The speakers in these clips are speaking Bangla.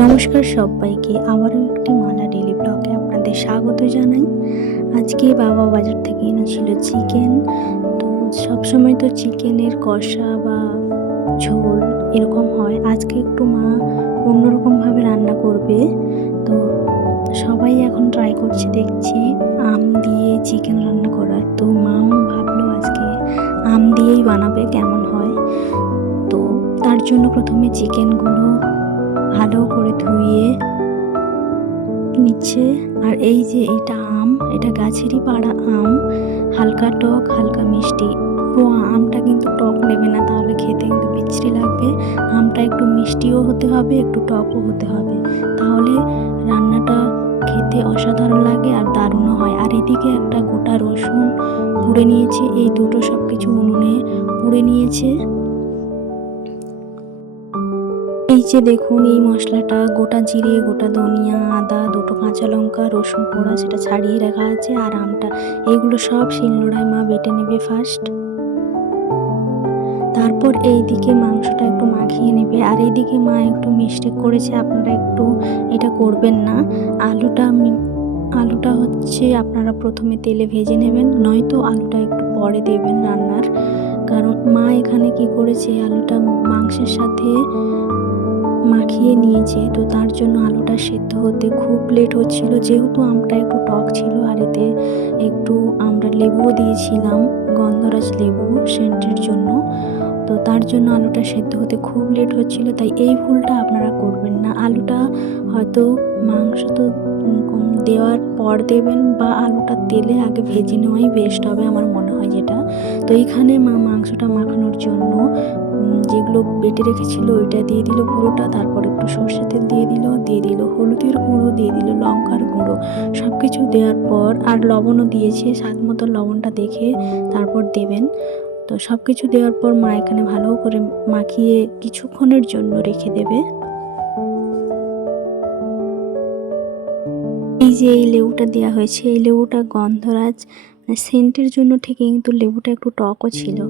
নমস্কার সবাইকে, আবারও একটি মালা ডেলি ব্লগে আপনাদের স্বাগত জানাই। আজকে বাবা বাজার থেকে এনেছিল চিকেন। তো সবসময় তো চিকেনের কষা বা ঝোল এরকম হয়, আজকে একটু মা অন্যরকমভাবে রান্না করবে। তো সবাই এখন ট্রাই করছে দেখছি আম দিয়ে চিকেন রান্না করার। তো মাও ভাবলো আজকে আম দিয়েই বানাবে, কেমন হয়। তো তার জন্য প্রথমে চিকেনগুলো ভালো করে ধুয়ে নিচ্ছে। আর এই যে এটা আম, এটা গাছেরই পাড়া আম, হালকা টক হালকা মিষ্টি। পুরো আমটা কিন্তু টক নেবে না, তাহলে খেতে কিন্তু বিচ্ছিরি লাগবে। আমটা একটু মিষ্টিও হতে হবে, একটু টকও হতে হবে, তাহলে রান্নাটা খেতে অসাধারণ লাগে আর দারুণও হয়। আর এদিকে একটা গোটা রসুন পুড়ে নিয়েছে, এই দুটো সব কিছু উনুনে পুড়ে নিয়েছে। এই যে দেখুন, এই মশলাটা গোটা জিরে, গোটা ধনিয়া, আদা, দুটো কাঁচা লঙ্কা, রসুন পোড়া সেটা ছাড়িয়ে রাখা আছে। আর আমটা, এগুলো সব শিলনোড়ায় মা বেটে নেবে ফার্স্ট। তারপর এইদিকে মাংসটা একটু মাখিয়ে নেবে। আর এইদিকে মা একটু মিস্টেক করেছে, আপনারা একটু এটা করবেন না। আলুটা হচ্ছে আপনারা প্রথমে তেলে ভেজে নেবেন, নয়তো আলুটা একটু পরে দেবেন রান্নার। কারণ মা এখানে কি করেছে, আলুটা মাংসের সাথে মাখিয়ে নিয়েছে, তো তার জন্য আলুটা সেদ্ধ হতে খুব লেট হচ্ছিল। যেহেতু আমটা একটু টক ছিল আর এতে একটু আমরা লেবুও দিয়েছিলাম, গন্ধরাজ লেবু সেন্টের জন্য, তো তার জন্য আলুটা সেদ্ধ হতে খুব লেট হচ্ছিল। তাই এই ভুলটা আপনারা করবেন না। আলুটা হয়তো মাংস তো দেওয়ার পর দেবেন, বা আলুটা তেলে আগে ভেজে নেওয়াই বেস্ট হবে আমার মনে হয় যেটা। তো এইখানে মা মাংসটা মাখানোর জন্য যেগুলো বেটে রেখেছিল ওইটা দিয়ে দিল পুরোটা। তারপর একটু সর্ষে তেল দিয়ে দিল হলুদের গুঁড়ো, দিয়ে দিল লঙ্কার গুঁড়ো। সব কিছু দেওয়ার পর আর লবণও দিয়েছে, স্বাদ মতো লবণটা দেখে তারপর দেবেন। তো সব কিছু দেওয়ার পর মা এখানে ভালো করে মাখিয়ে কিছুক্ষণের জন্য রেখে দেবে। এই যে এই লেবুটা দেওয়া হয়েছে, এই লেবুটা গন্ধরাজ সেন্টের জন্য ঠিকই, কিন্তু লেবুটা একটু টকও ছিল।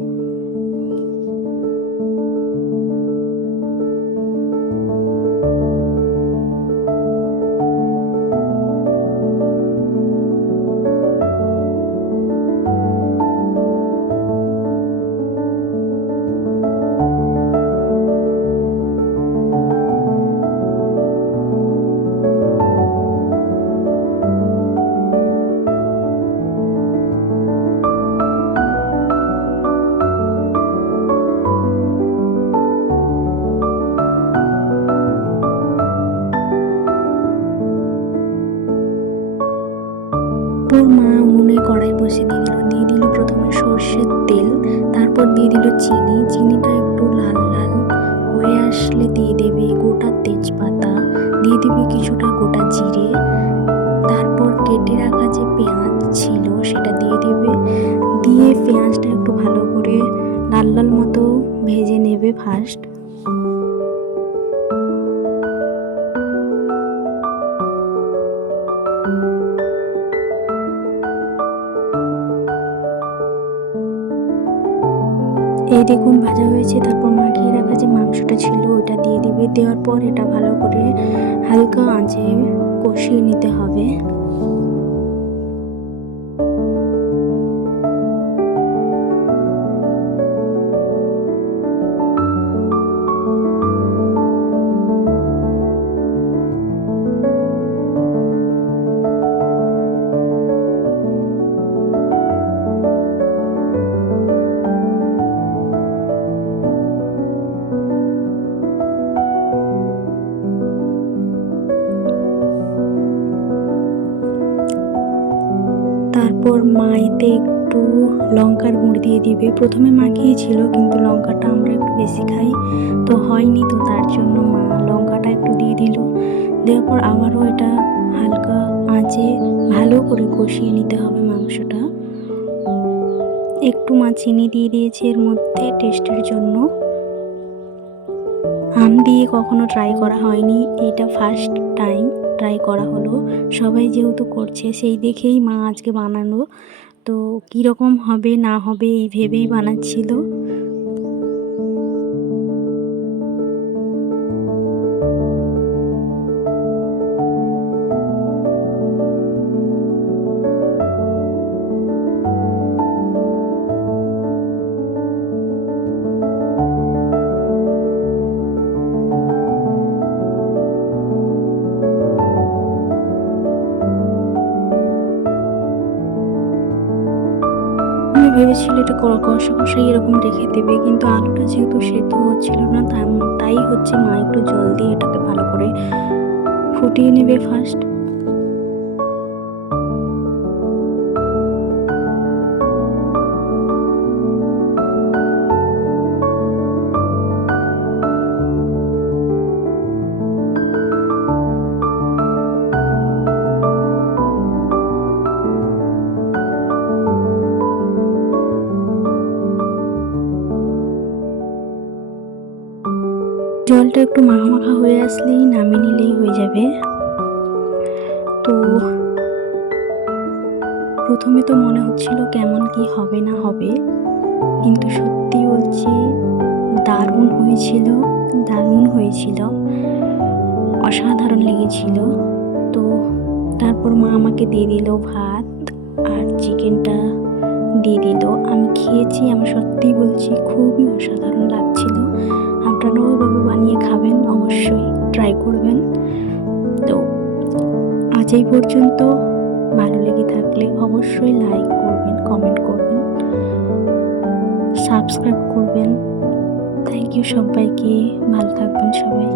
ওর মা উনুনে কড়াই বসিয়ে দিয়ে দিল প্রথমে সর্ষের তেল, তারপর দিয়ে দিল চিনিটা একটু লাল লাল হয়ে আসলে দিয়ে দেবে গোটা তেজপাতা, দিয়ে দেবে কিছুটা গোটা জিরে, তারপর কেটে রাখা যে পেঁয়াজ ছিল সেটা দিয়ে দেবে। দিয়ে পেঁয়াজটা একটু ভালো করে লাল লাল মতো ভেজে নেবে ফার্স্ট। এই দেখুন ভাজা হয়েছে, তারপর মাখিয়ে রাখা যে মাংসটা ছিল ওটা দিয়ে দিবে। দেওয়ার পর এটা ভালো করে হালকা আঁচে কষিয়ে নিতে হবে। তারপর মা এতে একটু লঙ্কার গুঁড়ো দিয়ে দিবে। প্রথমে মাখিয়েছিল, কিন্তু লঙ্কাটা আমরা একটু বেশি খাই, তো হয়নি, তো তার জন্য মা লঙ্কাটা একটু দিয়ে দিল। দেওয়ার পর আবারও এটা হালকা আঁচে ভালো করে কষিয়ে নিতে হবে মাংসটা। একটু মা চিনি দিয়ে দিয়েছে এর মধ্যে টেস্টের জন্য। আম দিয়ে কখনো ট্রাই করা হয়নি, এটা ফার্স্ট টাইম ট্রাই করা হলো। সবাই যেহেতু করছে সেই দেখেই মা আজকে বানানো। তো কীরকম হবে না হবে এই ভেবেই বানাচ্ছিল। আমি ভেবেছিল এটা কষা কষাই এরকম রেখে দেবে, কিন্তু আলুটা যেহেতু সেদ্ধ হচ্ছিল না তাই হচ্ছে মা একটু জল দিয়ে এটাকে ভালো করে ফুটিয়ে নেবে ফার্স্ট। জলটা একটু মাখা মাখা হয়ে আসলেই নামিয়ে নিলেই হয়ে যাবে। তো প্রথমে তো মনে হচ্ছিল কেমন কি হবে না হবে, কিন্তু সত্যি বলছি দারুণ হয়েছিল, অসাধারণ লেগেছিল। তো তারপর মা আমাকে দিয়ে দিল ভাত আর চিকেনটা দিয়ে দিল। আমি খেয়েছি, আমি সত্যিই বলছি খুবই অসাধারণ লাগছিল। আপনারাও এভাবে বানিয়ে খাবেন, অবশ্যই ট্রাই করবেন। তো আজ এই পর্যন্ত। ভালো লেগে থাকলে অবশ্যই লাইক করবেন, কমেন্ট করবেন, সাবস্ক্রাইব করবেন। থ্যাংক ইউ সবাইকে, ভালো থাকবেন সবাই।